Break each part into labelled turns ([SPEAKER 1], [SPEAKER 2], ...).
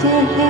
[SPEAKER 1] to
[SPEAKER 2] him.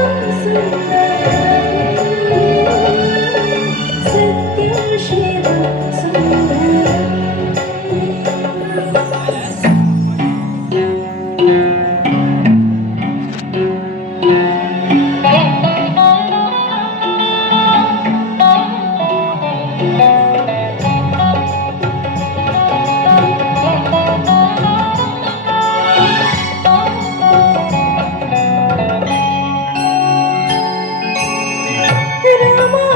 [SPEAKER 2] Senhor.
[SPEAKER 1] Bye.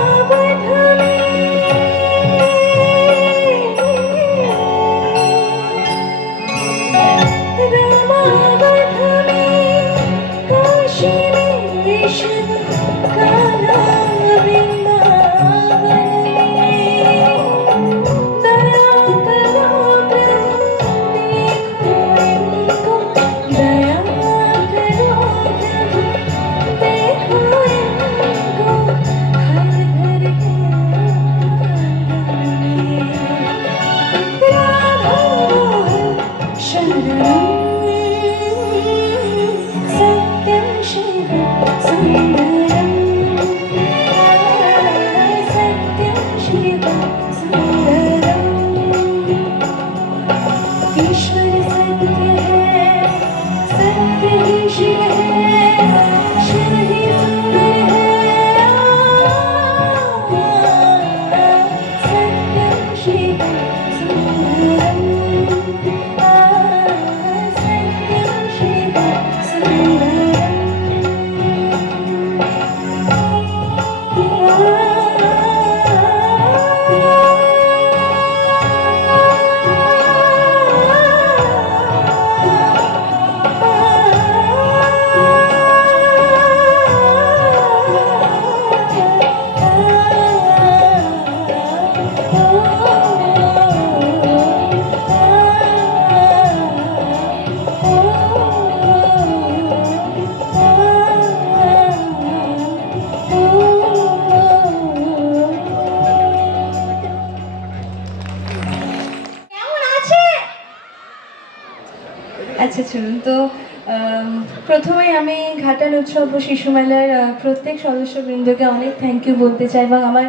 [SPEAKER 1] কাছে তো প্রথমেই আমি ঘাটাল উৎসব ও শিশু মেলার প্রত্যেক সদস্যবৃন্দকে অনেক থ্যাংক ইউ বলতে চাই এবং আমার